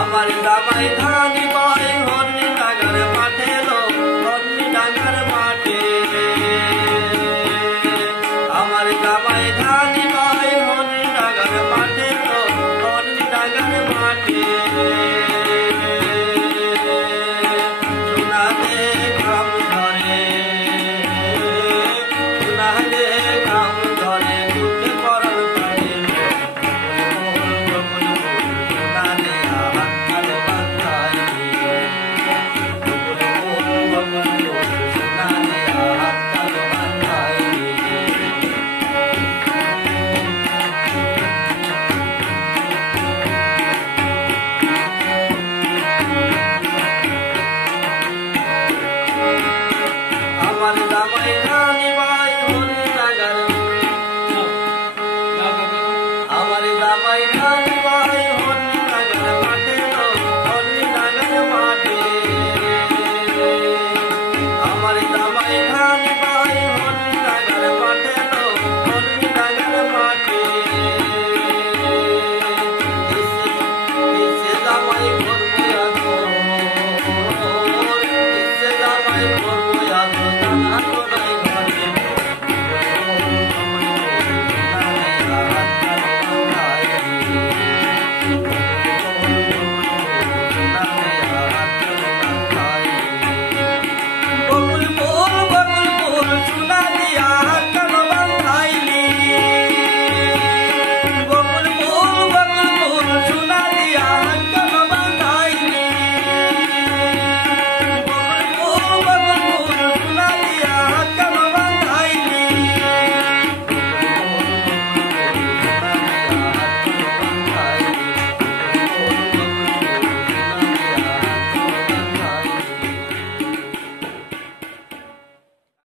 আমার জামাই ধানি বয় হরি ডাঙ্গার মাঠে লো হরি ডাঙ্গার মাঠে আমার জামাই ধানি বয় হরি ডাঙ্গার মাঠে লো হরি ডাঙ্গার মাঠে সোনাতে ঘাম ধরে সোনাতে ঘাম ধরে দুঃখে পরার পারে আমার জামাই